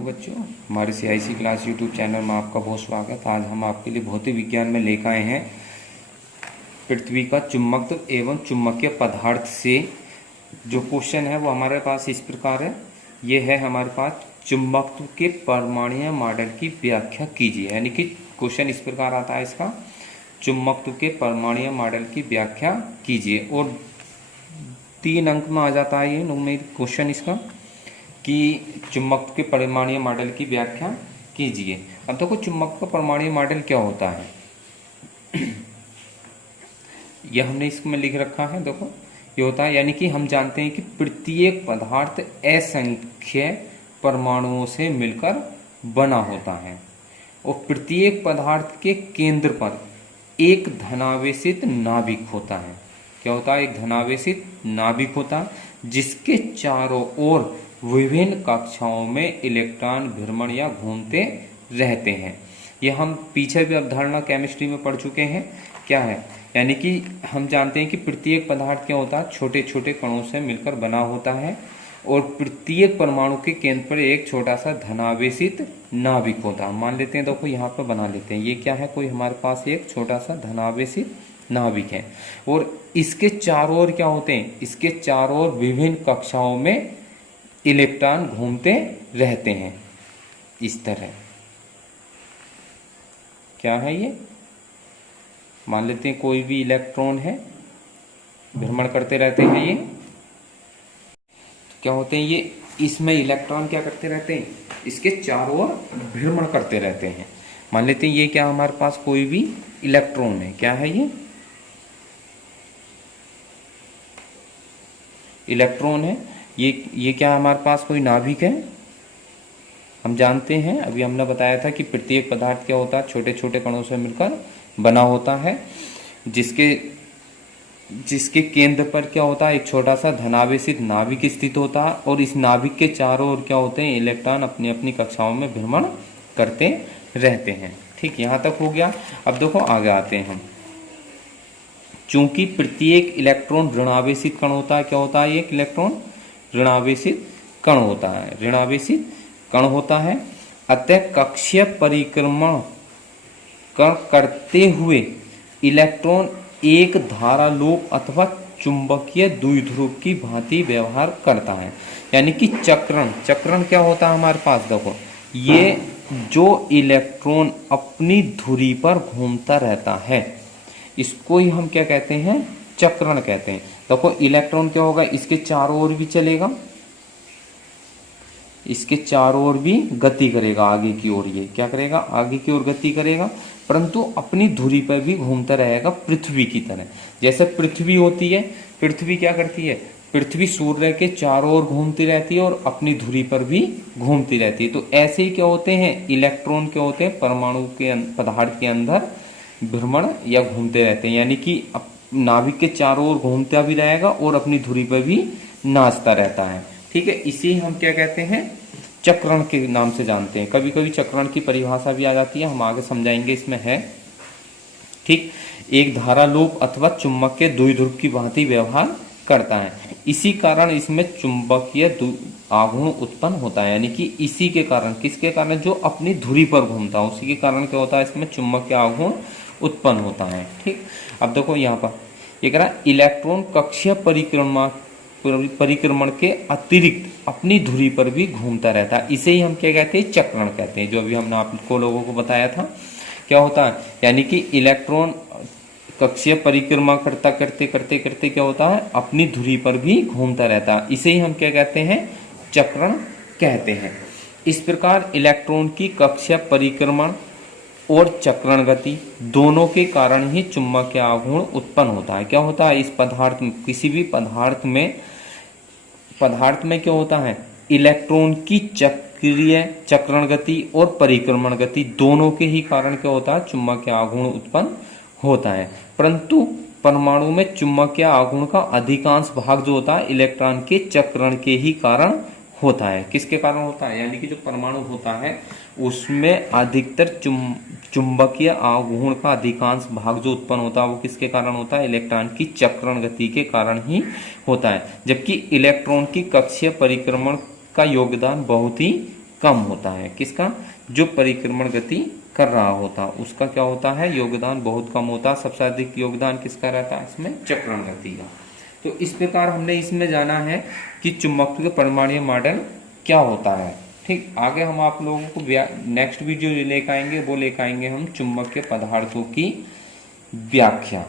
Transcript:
बच्चों, हमारे CIC class YouTube channel में आपका बहुत स्वागत। आज हम आपके लिए भौतिक विज्ञान में लेकर आए हैं पृथ्वी का चुंबकत्व एवं चुंबकीय पदार्थ से जो क्वेश्चन है वो हमारे पास इस प्रकार है। ये है हमारे पास चुंबकत्व के परमाणु मॉडल की व्याख्या कीजिए। यानी कि क्वेश्चन इस प्रकार आता है इसका, चुंबकत्व के परमाणु मॉडल की व्याख्या कीजिए। और 3 अंक में आ जाता है ये न्यूमेरिक क्वेश्चन इसका कि चुंबकत्व के परमाणु मॉडल की व्याख्या कीजिए। अब देखो चुंबकत्व का परमाणु मॉडल क्या होता है, यह हमने इसमें लिख रखा है। देखो ये होता है, यानी कि हम जानते हैं कि प्रत्येक पदार्थ असंख्य परमाणुओं से मिलकर बना होता है और प्रत्येक पदार्थ के केंद्र पर एक धनावेशित नाभिक होता है। क्या होता है? एक धनावेशित नाभिक होता है जिसके चारों ओर विभिन्न कक्षाओं में इलेक्ट्रॉन भ्रमण या घूमते रहते हैं। यह हम पीछे भी अवधारणा केमिस्ट्री में पढ़ चुके हैं। क्या है? यानी कि हम जानते हैं कि प्रत्येक पदार्थ क्या होता है, छोटे छोटे कणों से मिलकर बना होता है और प्रत्येक परमाणु के केंद्र पर एक छोटा सा धनावेशित नाभिक होता है। मान लेते हैं, देखो यहाँ पर बना लेते हैं, ये क्या है, कोई हमारे पास एक छोटा सा धनावेशित नाभिक है और इसके चारों ओर क्या होते हैं, इसके चारों ओर विभिन्न कक्षाओं में इलेक्ट्रॉन घूमते रहते हैं। इस तरह क्या है, ये मान लेते हैं कोई भी इलेक्ट्रॉन है, भ्रमण करते रहते हैं। ये क्या होते हैं, ये इसमें इलेक्ट्रॉन क्या करते रहते हैं, इसके चारों ओर भ्रमण करते रहते हैं। मान लेते हैं ये क्या हमारे पास कोई भी इलेक्ट्रॉन है। क्या है, ये इलेक्ट्रॉन है। ये क्या हमारे पास कोई नाभिक है। हम जानते हैं, अभी हमने बताया था कि प्रत्येक पदार्थ क्या होता है, छोटे छोटे कणों से मिलकर बना होता है जिसके केंद्र पर क्या होता है, एक छोटा सा धनावेशित नाभिक स्थित होता है और इस नाभिक के चारों ओर क्या होते हैं, इलेक्ट्रॉन अपनी अपनी कक्षाओं में भ्रमण करते रहते हैं। ठीक, यहाँ तक हो गया। अब देखो आगे आते हैं हम। चूंकि प्रत्येक इलेक्ट्रॉन ऋणावेशित कण होता है, क्या होता है, एक इलेक्ट्रॉन ऋणावेशित कण होता है, ऋणावेशित कण होता है। अतः कक्षीय परिक्रमण करते हुए इलेक्ट्रॉन एक धारालोप अथवा चुंबकीय द्विध्रुव की भांति व्यवहार करता है। यानी कि चक्रण क्या होता है हमारे पास, देखो ये जो इलेक्ट्रॉन अपनी धुरी पर घूमता रहता है इसको ही हम क्या कहते हैं, चक्रण कहते हैं। देखो इलेक्ट्रॉन क्या होगा, इसके चारों ओर भी चलेगा, इसके चारों ओर भी गति करेगा आगे की ओर। ये क्या करेगा, आगे की ओर गति करेगा, परंतु अपनी धुरी पर भी घूमता रहेगा पृथ्वी की तरह। जैसे पृथ्वी होती है, पृथ्वी क्या करती है, पृथ्वी सूर्य के चारों ओर घूमती रहती है और अपनी धुरी पर भी घूमती रहती है। तो ऐसे ही क्या होते हैं, इलेक्ट्रॉन क्या होते हैं, परमाणु के पदार्थ के अंदर भ्रमण या घूमते रहते हैं। यानी कि नाभिक के चारों ओर घूमता भी रहेगा और अपनी धुरी पर भी नाचता रहता है। ठीक है, इसी हम क्या कहते हैं, चक्रण के नाम से जानते हैं। कभी कभी चक्रण की परिभाषा भी आ जाती है, हम आगे समझाएंगे इसमें है। ठीक, एक धारालोप अथवा चुंबक के द्विध्रुव की भांति व्यवहार करता है। इसी कारण इसमें चुंबकीय आघूर्ण उत्पन्न होता है। यानी कि इसी के कारण, किसके कारण, जो अपनी धुरी पर घूमता है उसी के कारण क्या होता है, इसमें चुंबकीय आघूर्ण उत्पन्न होता है। ठीक, अब देखो यहाँ पर ये कह रहा है इलेक्ट्रॉन कक्षीय परिक्रमण के अतिरिक्त अपनी धुरी पर भी घूमता रहता है। इसे ही हम क्या कहते हैं, चक्रण कहते हैं, जो अभी हमने आपको लोगों को बताया था। क्या होता है, यानी कि इलेक्ट्रॉन कक्षीय परिक्रमा करते करते क्या होता है, अपनी धुरी पर भी घूमता रहता है। इसे ही हम क्या कहते हैं, चक्रण कहते हैं। इस प्रकार इलेक्ट्रॉन की कक्षीय परिक्रमण और चक्रण गति दोनों के कारण ही चुंबकीय आघूर्ण उत्पन्न होता है। क्या होता है, इस पदार्थ में, किसी भी पदार्थ में क्या होता है, इलेक्ट्रॉन की चक्रण गति और परिक्रमण गति दोनों के ही कारण क्या होता है, चुंबकीय आघूर्ण उत्पन्न होता है। परंतु परमाणु में चुंबकीय आघूर्ण का अधिकांश भाग जो होता है इलेक्ट्रॉन के चक्रण के ही कारण होता है। किसके कारण होता है, यानी कि जो परमाणु होता है उसमें अधिकतर चुंबकीय आघूर्ण का अधिकांश भाग जो उत्पन्न होता है वो किसके कारण होता है, इलेक्ट्रॉन की चक्रण गति के कारण ही होता है। जबकि इलेक्ट्रॉन की कक्षीय परिक्रमण का योगदान बहुत ही कम होता है। किसका? जो परिक्रमण गति कर रहा होता उसका क्या होता है? योगदान बहुत कम होता। सबसे अधिक योगदान किसका रहता है इसमें? चक्रण गति का। तो इस प्रकार हमने इसमें जाना है कि चुंबकत्व के परमाणु मॉडल क्या होता है। ठीक, आगे हम आप लोगों को नेक्स्ट वीडियो जो लेकर आएंगे वो लेकर आएंगे हम चुंबकीय पदार्थों की व्याख्या।